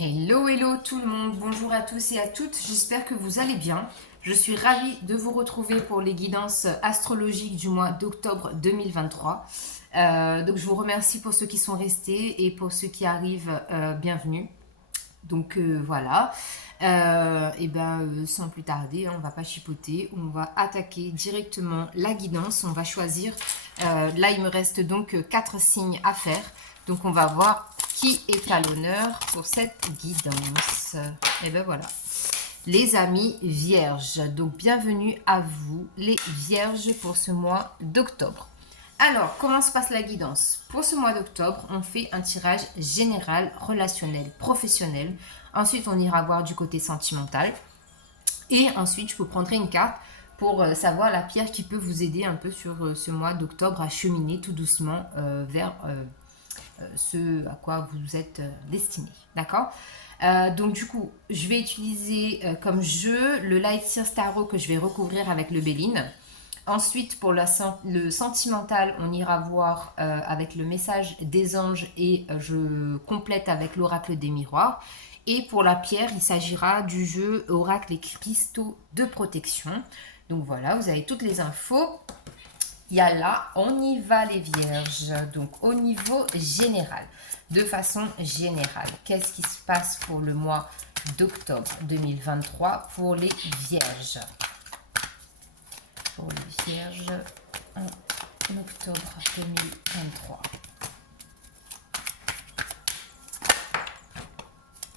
Hello, hello tout le monde, bonjour à tous et à toutes, j'espère que vous allez bien. Je suis ravie de vous retrouver pour les guidances astrologiques du mois d'octobre 2023. Donc je vous remercie pour ceux qui sont restés et pour ceux qui arrivent, bienvenue. Donc voilà, sans plus tarder, on va pas chipoter, on va attaquer directement la guidance, on va choisir, là il me reste donc 4 signes à faire, donc on va voir qui est à l'honneur pour cette guidance. Et ben voilà, les amis vierges, donc bienvenue à vous les vierges pour ce mois d'octobre. Alors, comment se passe la guidance? Pour ce mois d'octobre, on fait un tirage général, relationnel, professionnel. Ensuite, on ira voir du côté sentimental. Et ensuite, je vous prendrai une carte pour savoir la pierre qui peut vous aider un peu sur ce mois d'octobre à cheminer tout doucement vers ce à quoi vous êtes destiné. D'accord? Donc du coup, je vais utiliser comme jeu le Light Sears Tarot que je vais recouvrir avec le Béline. Ensuite, pour le sentimental, on ira voir avec le message des anges et je complète avec l'oracle des miroirs. Et pour la pierre, il s'agira du jeu oracle et cristaux de protection. Donc voilà, vous avez toutes les infos. Yalla, on y va les vierges. Donc au niveau général, de façon générale, qu'est-ce qui se passe pour le mois d'octobre 2023 pour les vierges? Pour les vierges en octobre 2023.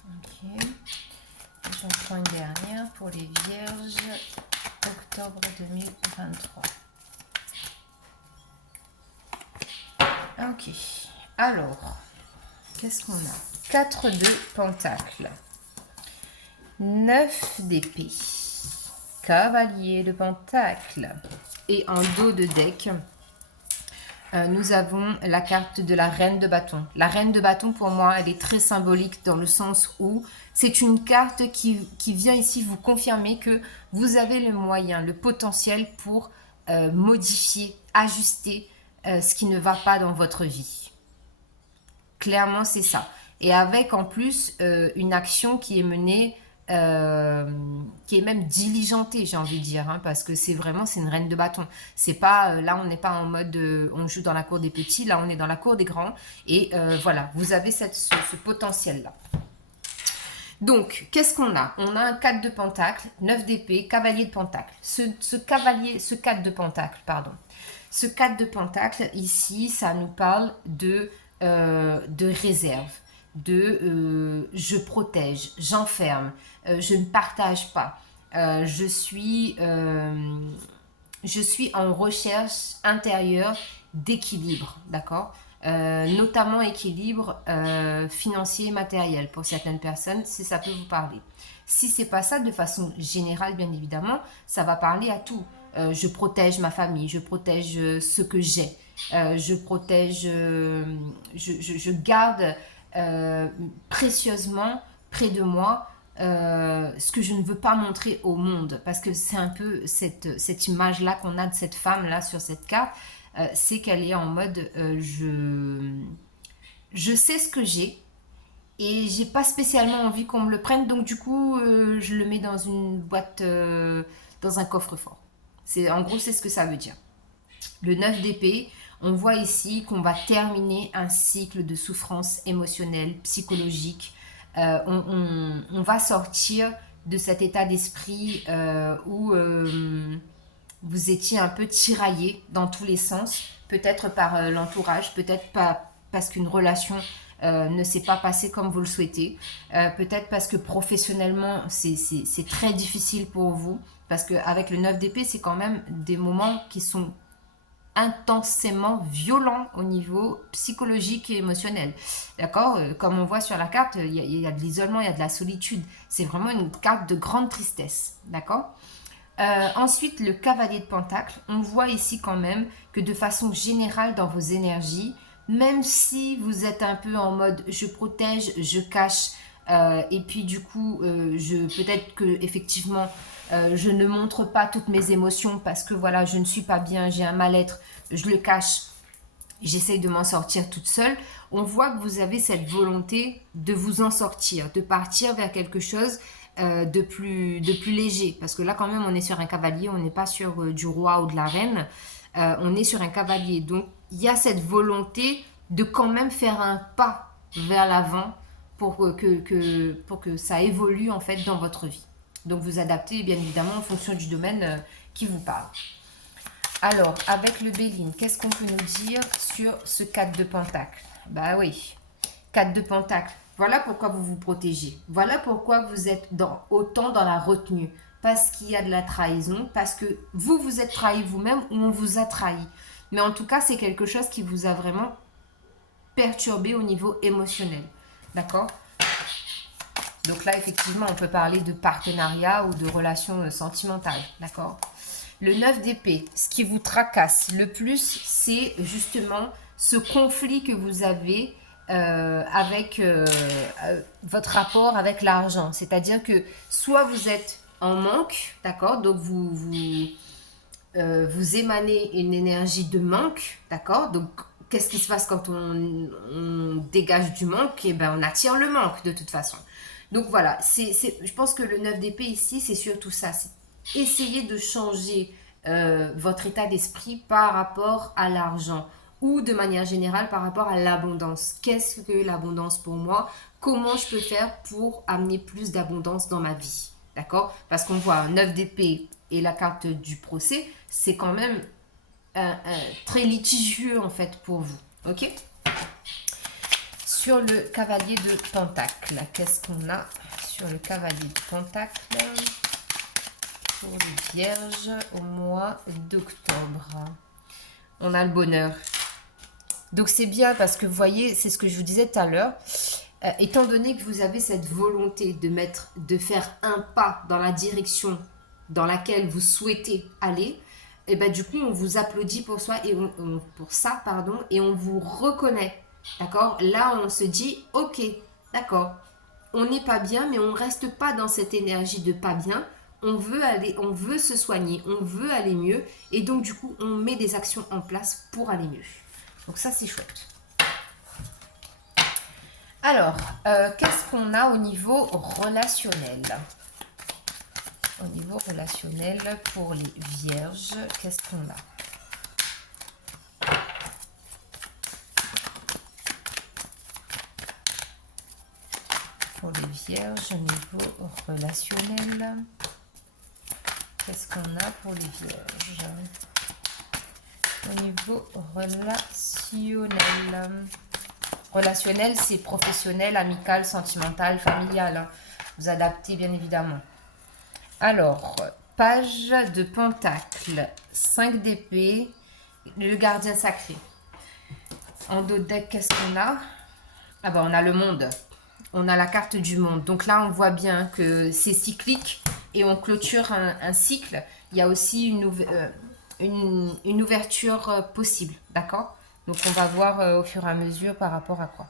Ok. J'en prends une dernière pour les vierges octobre 2023. Ok. Alors, qu'est-ce qu'on a? 4 de pentacles. 9 d'épée. Cavalier de pentacle. Et en dos de deck, nous avons la carte de la reine de bâton. La reine de bâton, pour moi, elle est très symbolique dans le sens où c'est une carte qui vient ici vous confirmer que vous avez le moyen, le potentiel pour modifier, ajuster ce qui ne va pas dans votre vie. Clairement, c'est ça. Et avec en plus une action qui est menée qui est même diligentée, j'ai envie de dire, hein, parce que c'est une reine de bâton. C'est pas là, on n'est pas en mode on joue dans la cour des petits, là on est dans la cour des grands. Et voilà, vous avez ce potentiel-là. Donc, qu'est-ce qu'on a? On a un 4 de pentacle, 9 d'épée, cavalier de pentacle. Ce 4 de pentacle, pardon. Ce 4 de pentacle, ici, ça nous parle de réserve, de je protège, j'enferme, je ne partage pas. Je suis en recherche intérieure d'équilibre, d'accord? Notamment équilibre financier et matériel pour certaines personnes, si ça peut vous parler. Si c'est pas ça, de façon générale, bien évidemment, ça va parler à tout. Je protège ma famille, je protège ce que j'ai, je protège, je garde précieusement près de moi ce que je ne veux pas montrer au monde, parce que c'est un peu cette image-là qu'on a de cette femme-là sur cette carte, c'est qu'elle est en mode je sais ce que j'ai et j'ai pas spécialement envie qu'on me le prenne, donc du coup je le mets dans une boîte, dans un coffre-fort. En gros, c'est ce que ça veut dire. Le 9 d'épée, on voit ici qu'on va terminer un cycle de souffrance émotionnelle, psychologique. On va sortir de cet état d'esprit où vous étiez un peu tiraillé dans tous les sens, peut-être par l'entourage, peut-être pas parce qu'une relation ne s'est pas passée comme vous le souhaitez, peut-être parce que professionnellement c'est très difficile pour vous, parce qu'avec le 9 d'épée, c'est quand même des moments qui sont intensément violents au niveau psychologique et émotionnel. D'accord? Comme on voit sur la carte, il y a de l'isolement, il y a de la solitude. C'est vraiment une carte de grande tristesse. D'accord? Ensuite, le cavalier de pentacle, on voit ici quand même que de façon générale dans vos énergies, même si vous êtes un peu en mode je protège, je cache, et puis du coup, peut-être que effectivement, je ne montre pas toutes mes émotions parce que voilà, je ne suis pas bien, j'ai un mal-être, je le cache. j'essaye de m'en sortir toute seule. On voit que vous avez cette volonté de vous en sortir, de partir vers quelque chose de plus léger. Parce que là, quand même, on est sur un cavalier, on n'est pas sur du roi ou de la reine. On est sur un cavalier. Donc, il y a cette volonté de quand même faire un pas vers l'avant pour que ça évolue en fait dans votre vie. Donc, vous adaptez bien évidemment en fonction du domaine qui vous parle. Alors, avec le Béline, qu'est-ce qu'on peut nous dire sur ce 4 de Pentacle? Bah oui, 4 de Pentacle. Voilà pourquoi vous vous protégez. Voilà pourquoi vous êtes autant dans la retenue. Parce qu'il y a de la trahison, parce que vous vous êtes trahi vous-même ou on vous a trahi. Mais en tout cas, c'est quelque chose qui vous a vraiment perturbé au niveau émotionnel. D'accord? Donc là, effectivement, on peut parler de partenariat ou de relations sentimentales. D'accord? Le 9 d'épée, ce qui vous tracasse le plus, c'est justement ce conflit que vous avez avec votre rapport avec l'argent. C'est-à-dire que soit vous êtes en manque, d'accord, donc vous émanez une énergie de manque, d'accord, donc qu'est-ce qui se passe quand on dégage du manque? Eh ben, on attire le manque de toute façon. Donc voilà, je pense que le 9 d'épée ici, c'est surtout ça, c'est essayer de changer votre état d'esprit par rapport à l'argent ou de manière générale par rapport à l'abondance. Qu'est-ce que l'abondance pour moi? Comment je peux faire pour amener plus d'abondance dans ma vie? D'accord? Parce qu'on voit un 9 d'épée et la carte du procès, c'est quand même très litigieux en fait pour vous. Ok? Sur le cavalier de Pentacle, qu'est-ce qu'on a sur le cavalier de Pentacle pour les vierges au mois d'octobre? On a le bonheur. Donc c'est bien parce que vous voyez, c'est ce que je vous disais tout à l'heure. Étant donné que vous avez cette volonté de faire un pas dans la direction dans laquelle vous souhaitez aller, et ben du coup on vous applaudit pour ça et on vous reconnaît. D'accord? Là, on se dit, ok, d'accord, on n'est pas bien, mais on ne reste pas dans cette énergie de pas bien. On veut aller, on veut se soigner, on veut aller mieux. Et donc, du coup, on met des actions en place pour aller mieux. Donc ça, c'est chouette. Alors, qu'est-ce qu'on a au niveau relationnel? Au niveau relationnel, pour les vierges, qu'est-ce qu'on a? Pour les vierges, au niveau relationnel, qu'est-ce qu'on a pour les vierges? Au niveau relationnel. Relationnel, c'est professionnel, amical, sentimental, familial. Hein. Vous adaptez bien évidemment. Alors, page de Pentacle, 5 d'épée, le gardien sacré. En dos de deck, qu'est-ce qu'on a? Ah ben, on a le monde. On a la carte du monde. Donc là, on voit bien que c'est cyclique et on clôture un cycle. Il y a aussi une ouverture possible, d'accord? Donc on va voir au fur et à mesure par rapport à quoi.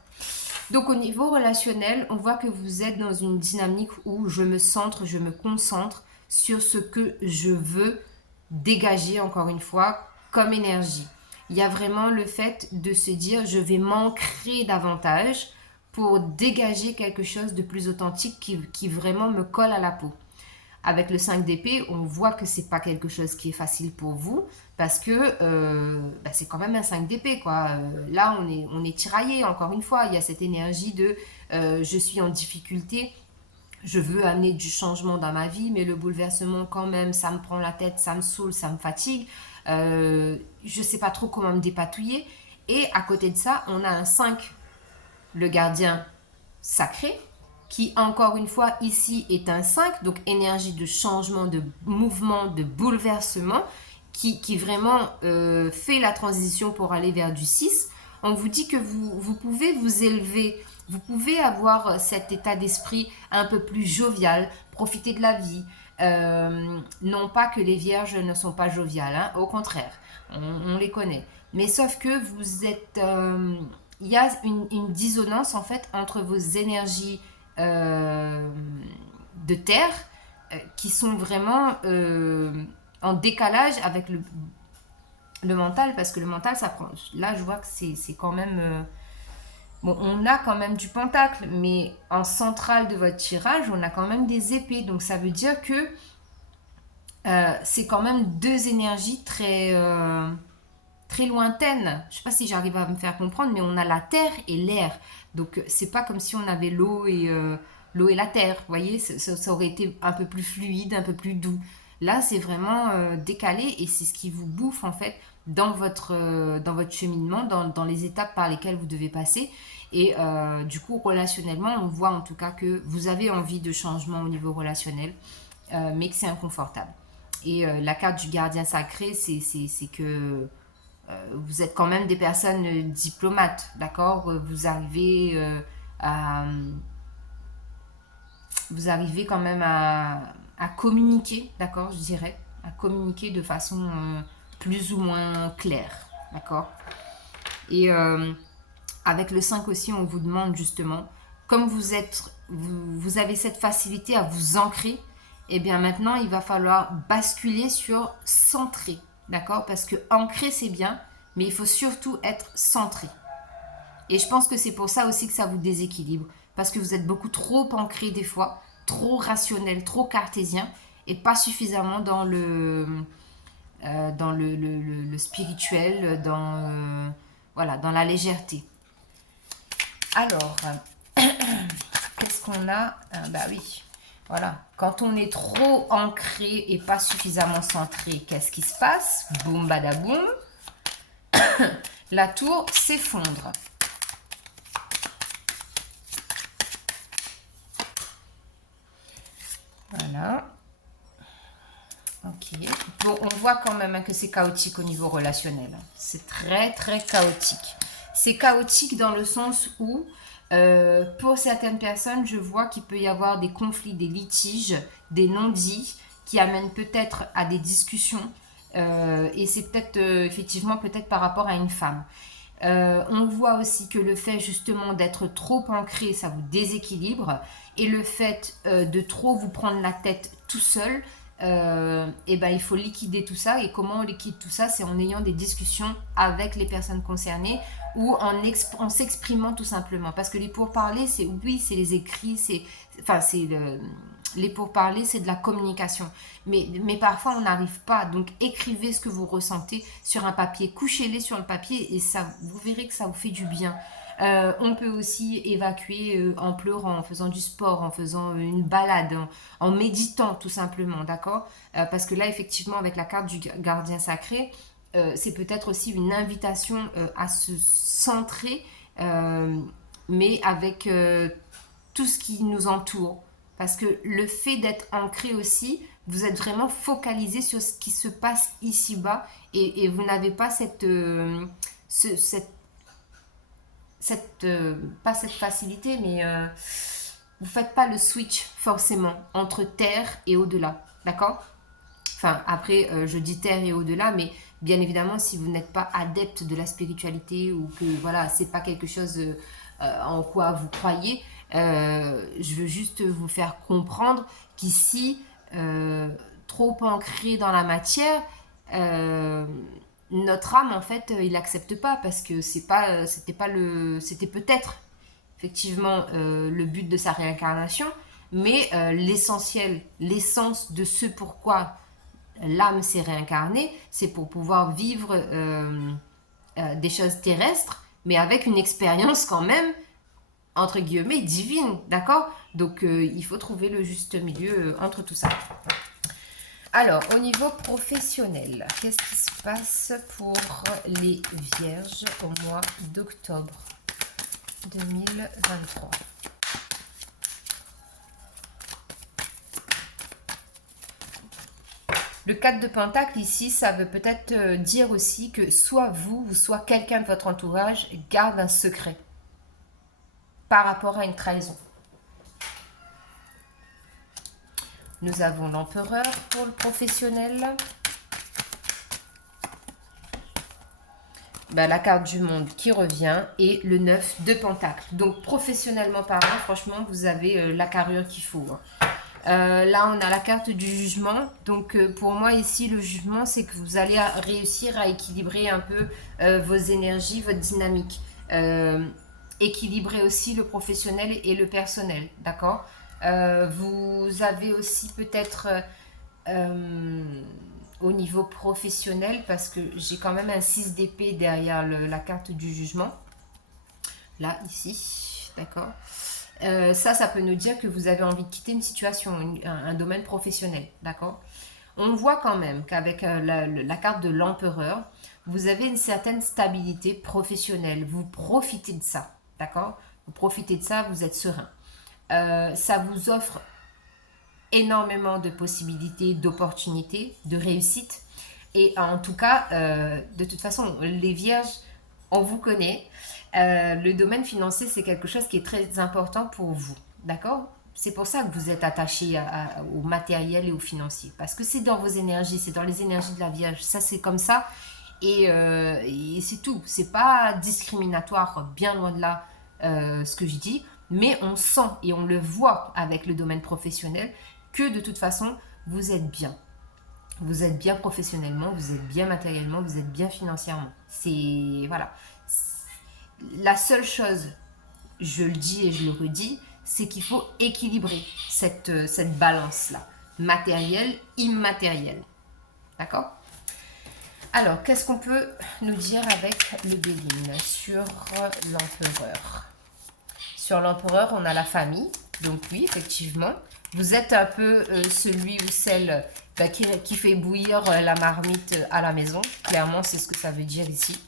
Donc au niveau relationnel, on voit que vous êtes dans une dynamique où je me centre, je me concentre sur ce que je veux dégager, encore une fois, comme énergie. Il y a vraiment le fait de se dire, je vais m'ancrer davantage pour dégager quelque chose de plus authentique qui vraiment me colle à la peau. Avec le 5 d'épée, on voit que c'est pas quelque chose qui est facile pour vous parce que c'est quand même un 5 d'épée quoi. Là, on est tiraillé encore une fois. Il y a cette énergie de je suis en difficulté, je veux amener du changement dans ma vie, mais le bouleversement quand même, ça me prend la tête, ça me saoule, ça me fatigue. Je sais pas trop comment me dépatouiller. Et à côté de ça, on a un 5, le gardien sacré, qui encore une fois ici est un 5, donc énergie de changement, de mouvement, de bouleversement, qui vraiment fait la transition pour aller vers du 6. On vous dit que vous pouvez vous élever, vous pouvez avoir cet état d'esprit un peu plus jovial, profiter de la vie. Non pas que les vierges ne sont pas joviales, hein, au contraire, on les connaît. Mais sauf que vous êtes... il y a une dissonance en fait entre vos énergies de terre qui sont vraiment en décalage avec le mental, parce que le mental, ça prend... Là, je vois que c'est quand même... bon, on a quand même du pentacle, mais en centrale de votre tirage, on a quand même des épées. Donc, ça veut dire que c'est quand même deux énergies très lointaines. Je sais pas si j'arrive à me faire comprendre, mais on a la terre et l'air. Donc, c'est pas comme si on avait l'eau et la terre. Vous voyez, ça aurait été un peu plus fluide, un peu plus doux. Là, c'est vraiment décalé et c'est ce qui vous bouffe en fait dans votre cheminement, dans les étapes par lesquelles vous devez passer. Et du coup, relationnellement, on voit en tout cas que vous avez envie de changement au niveau relationnel, mais que c'est inconfortable. Et la carte du gardien sacré, c'est que vous êtes quand même des personnes diplomates, d'accord? Vous arrivez quand même à communiquer, d'accord, je dirais, à communiquer de façon plus ou moins claire, d'accord? Et avec le 5 aussi, on vous demande justement, comme vous avez cette facilité à vous ancrer, et bien maintenant, il va falloir basculer sur centrer, d'accord? Parce que ancrer, c'est bien, mais il faut surtout être centré. Et je pense que c'est pour ça aussi que ça vous déséquilibre. Parce que vous êtes beaucoup trop ancré des fois, trop rationnel, trop cartésien, et pas suffisamment dans le spirituel, voilà, dans la légèreté. Alors, qu'est-ce qu'on a? Bah oui, voilà. Quand on est trop ancré et pas suffisamment centré, qu'est-ce qui se passe? Boum, badaboum. La tour s'effondre. Voilà. Ok. Bon, on voit quand même que c'est chaotique au niveau relationnel. C'est très, très chaotique. C'est chaotique dans le sens où, pour certaines personnes, je vois qu'il peut y avoir des conflits, des litiges, des non-dits qui amènent peut-être à des discussions. Et c'est peut-être, effectivement, peut-être par rapport à une femme. On voit aussi que le fait justement d'être trop ancré, ça vous déséquilibre. Et le fait de trop vous prendre la tête tout seul, et ben, il faut liquider tout ça. Et comment on liquide tout ça? C'est en ayant des discussions avec les personnes concernées ou en s'exprimant tout simplement. Parce que les pourparlers, oui, c'est les écrits, les pourparlers, c'est de la communication. Mais parfois, on n'arrive pas. Donc, écrivez ce que vous ressentez sur un papier. Couchez-les sur le papier et ça, vous verrez que ça vous fait du bien. On peut aussi évacuer en pleurant, en faisant du sport, en faisant une balade, en méditant tout simplement, d'accord? Parce que là, effectivement, avec la carte du gardien sacré, c'est peut-être aussi une invitation à se centrer, mais avec tout ce qui nous entoure. Parce que le fait d'être ancré aussi, vous êtes vraiment focalisé sur ce qui se passe ici-bas et vous n'avez pas pas cette facilité, mais vous ne faites pas le switch forcément entre terre et au-delà, d'accord? Enfin, après, je dis terre et au-delà, mais bien évidemment, si vous n'êtes pas adepte de la spiritualité ou que voilà, c'est pas quelque chose en quoi vous croyez, je veux juste vous faire comprendre qu'ici, trop ancré dans la matière, euh, notre âme en fait, il n'accepte pas parce que c'était peut-être effectivement le but de sa réincarnation, mais l'essentiel, l'essence de ce pourquoi l'âme s'est réincarnée, c'est pour pouvoir vivre des choses terrestres, mais avec une expérience quand même, entre guillemets, divine, d'accord? Donc il faut trouver le juste milieu entre tout ça. Alors, au niveau professionnel, qu'est-ce qui se passe pour les vierges au mois d'octobre 2023? Le 4 de Pentacle ici, ça veut peut-être dire aussi que soit vous, ou soit quelqu'un de votre entourage garde un secret par rapport à une trahison. Nous avons l'empereur pour le professionnel. Ben, la carte du monde qui revient et le 9 de Pentacle. Donc professionnellement parlant, franchement, vous avez la carrure qu'il faut. Là, on a la carte du jugement. Donc, pour moi, ici, le jugement, c'est que vous allez réussir à équilibrer un peu vos énergies, votre dynamique. Équilibrer aussi le professionnel et le personnel, d'accord. Vous avez aussi peut-être au niveau professionnel, parce que j'ai quand même un 6 d'épée derrière la carte du jugement. Là, ici, d'accord. Ça peut nous dire que vous avez envie de quitter une situation, un domaine professionnel, d'accord. On voit quand même qu'avec la carte de l'empereur, vous avez une certaine stabilité professionnelle. Vous profitez de ça, d'accord. Vous profitez de ça, vous êtes serein. Ça vous offre énormément de possibilités, d'opportunités, de réussite. Et en tout cas, de toute façon, les vierges, on vous connaît. Le domaine financier, c'est quelque chose qui est très important pour vous. D'accord. C'est pour ça que vous êtes attaché au matériel et au financier. Parce que c'est dans vos énergies, c'est dans les énergies de la Vierge. Ça, c'est comme ça. Et c'est tout. C'est pas discriminatoire, bien loin de là, ce que je dis. Mais on sent et on le voit avec le domaine professionnel que de toute façon, vous êtes bien. Vous êtes bien professionnellement, vous êtes bien matériellement, vous êtes bien financièrement. C'est, voilà. La seule chose, je le dis et je le redis, c'est qu'il faut équilibrer cette balance-là. Matériel, immatériel. D'accord. Alors, qu'est-ce qu'on peut nous dire avec le Béline sur l'empereur? Sur l'empereur, on a la famille. Donc oui, effectivement, vous êtes un peu celui ou celle qui fait bouillir la marmite à la maison. Clairement, c'est ce que ça veut dire ici.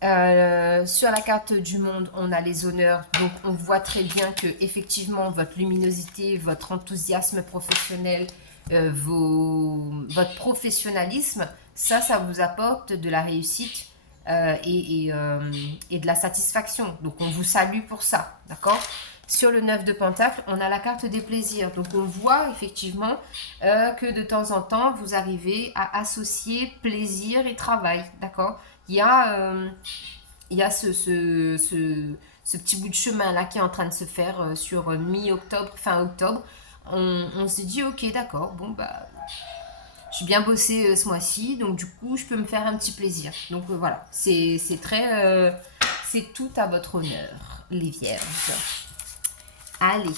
Sur la carte du monde, on a les honneurs. Donc, on voit très bien que effectivement, votre luminosité, votre enthousiasme professionnel, votre professionnalisme, ça vous apporte de la réussite et de la satisfaction. Donc, on vous salue pour ça, d'accord. Sur le 9 de Pentacle, on a la carte des plaisirs. Donc, on voit effectivement que de temps en temps, vous arrivez à associer plaisir et travail, d'accord. Il y a ce petit bout de chemin là qui est en train de se faire sur mi-octobre, fin octobre. On se dit ok, d'accord, bon bah j'ai bien bossé ce mois-ci, donc du coup je peux me faire un petit plaisir. Donc voilà, c'est très c'est tout à votre honneur, les vierges. Allez,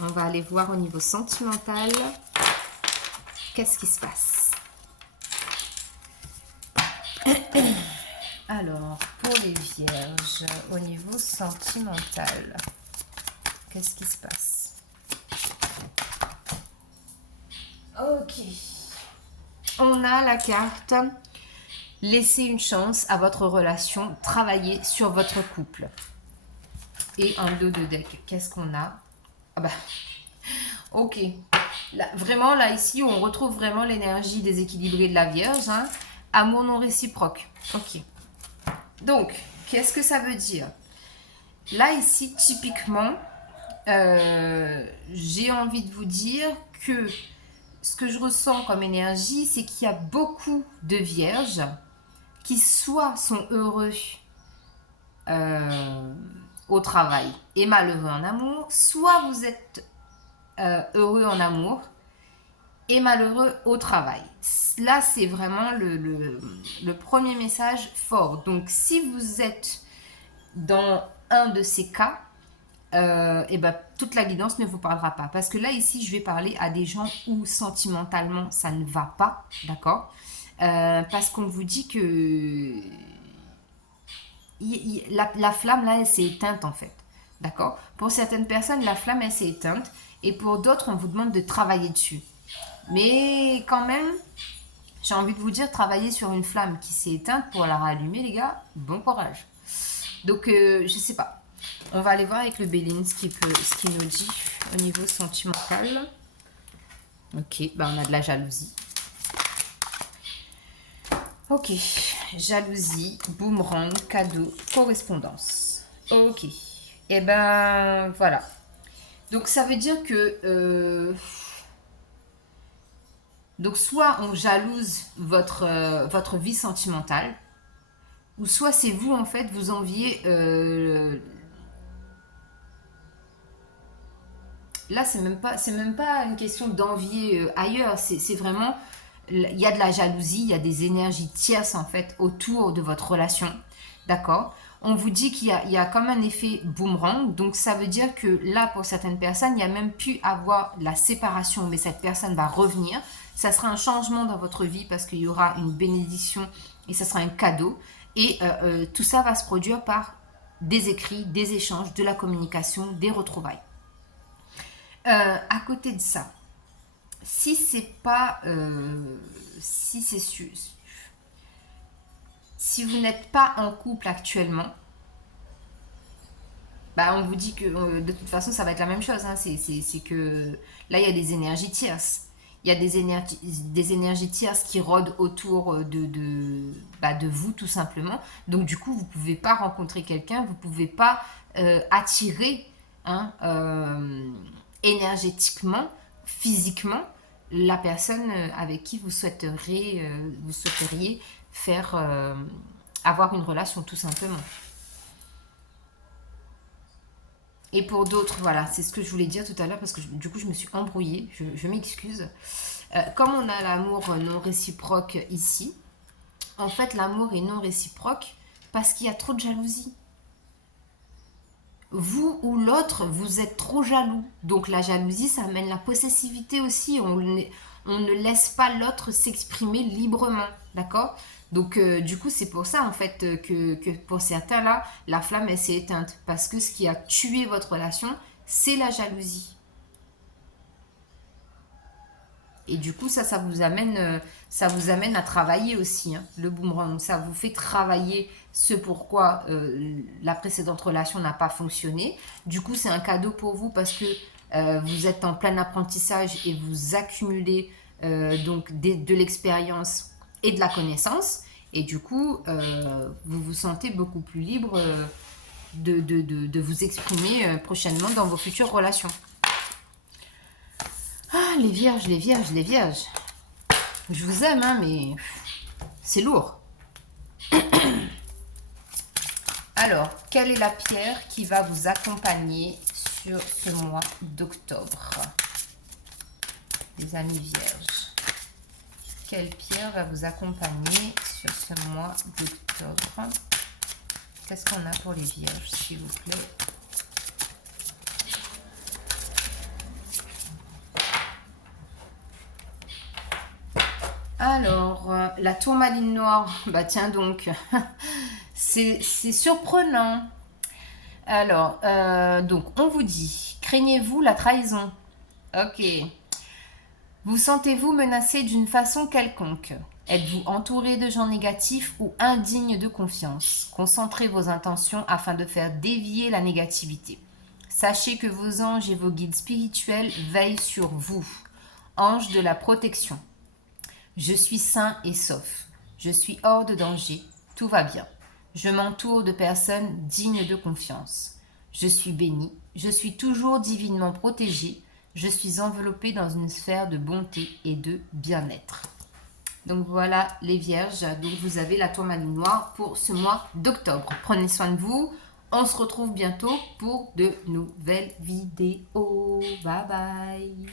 on va aller voir au niveau sentimental qu'est-ce qui se passe. Alors, pour les vierges, au niveau sentimental, qu'est-ce qui se passe? Ok. On a la carte « Laissez une chance à votre relation, travaillez sur votre couple ». Et un dos de deck, qu'est-ce qu'on a? Ah bah, ok. Là, vraiment, là, ici, on retrouve vraiment l'énergie déséquilibrée de la Vierge. Hein. Amour non réciproque. Ok. Donc, qu'est-ce que ça veut dire? Là, ici, typiquement, j'ai envie de vous dire que ce que je ressens comme énergie, c'est qu'il y a beaucoup de vierges qui soit sont heureux au travail et malheureux en amour, soit vous êtes heureux en amour et malheureux au travail. Là, c'est vraiment le premier message fort. Donc, si vous êtes dans un de ces cas, et ben, toute la guidance ne vous parlera pas. Parce que là, ici, je vais parler à des gens où sentimentalement, ça ne va pas, d'accord. Parce qu'on vous dit que la flamme, là, elle s'est éteinte, en fait. D'accord. Pour certaines personnes, la flamme, elle s'est éteinte. Et pour d'autres, on vous demande de travailler dessus. Mais quand même, j'ai envie de vous dire, travailler sur une flamme qui s'est éteinte pour la rallumer, les gars, bon courage. Donc, je sais pas. On va aller voir avec le Béline ce qu'il nous dit au niveau sentimental. Ok, bah on a de la jalousie. Ok, jalousie, boomerang, cadeau, correspondance. Ok, et ben voilà. Donc ça veut dire que... donc soit on jalouse votre vie sentimentale, ou soit c'est vous en fait, vous enviez là, c'est même pas une question d'envier ailleurs. C'est vraiment, il y a de la jalousie, il y a des énergies tierces en fait autour de votre relation. D'accord? On vous dit il y a comme un effet boomerang. Donc, ça veut dire que là, pour certaines personnes, il y a même pu avoir la séparation, mais cette personne va revenir. Ça sera un changement dans votre vie parce qu'il y aura une bénédiction et ça sera un cadeau. Et tout ça va se produire par des écrits, des échanges, de la communication, des retrouvailles. À côté de ça, si c'est pas, si c'est si vous n'êtes pas en couple actuellement, bah on vous dit que de toute façon ça va être la même chose. Hein. C'est que là il y a des énergies tierces. Il y a des énergies tierces qui rôdent autour de vous tout simplement. Donc du coup vous ne pouvez pas rencontrer quelqu'un, vous ne pouvez pas attirer hein, énergétiquement, physiquement la personne avec qui vous souhaiteriez faire avoir une relation tout simplement. Et pour d'autres, voilà, c'est ce que je voulais dire tout à l'heure parce que du coup je me suis embrouillée, je m'excuse. Comme on a l'amour non réciproque ici, en fait l'amour est non réciproque parce qu'il y a trop de jalousie. Vous ou l'autre, vous êtes trop jaloux. Donc la jalousie, ça amène la possessivité aussi. On ne laisse pas l'autre s'exprimer librement. D'accord? Donc du coup, c'est pour ça en fait que pour certains là, la flamme elle s'est éteinte. Parce que ce qui a tué votre relation, c'est la jalousie. Et du coup, ça vous amène à travailler aussi, hein, le boomerang. Ça vous fait travailler ce pourquoi la précédente relation n'a pas fonctionné. Du coup, c'est un cadeau pour vous parce que vous êtes en plein apprentissage et vous accumulez donc de l'expérience et de la connaissance. Et du coup, vous vous sentez beaucoup plus libre de vous exprimer prochainement dans vos futures relations. Ah, les vierges, les vierges, les vierges. Je vous aime, hein, mais c'est lourd. Alors, quelle est la pierre qui va vous accompagner sur ce mois d'octobre? Les amis vierges. Quelle pierre va vous accompagner sur ce mois d'octobre? Qu'est-ce qu'on a pour les vierges, s'il vous plaît? Alors, la tourmaline noire, bah tiens donc, c'est surprenant. Alors, donc, on vous dit, craignez-vous la trahison? Ok. Vous sentez-vous menacé d'une façon quelconque? Êtes-vous entouré de gens négatifs ou indignes de confiance? Concentrez vos intentions afin de faire dévier la négativité. Sachez que vos anges et vos guides spirituels veillent sur vous. Anges de la protection. Je suis sain et sauf. Je suis hors de danger. Tout va bien. Je m'entoure de personnes dignes de confiance. Je suis béni. Je suis toujours divinement protégé. Je suis enveloppé dans une sphère de bonté et de bien-être. Donc voilà les vierges. Donc vous avez la tourmaline noire pour ce mois d'octobre. Prenez soin de vous. On se retrouve bientôt pour de nouvelles vidéos. Bye bye.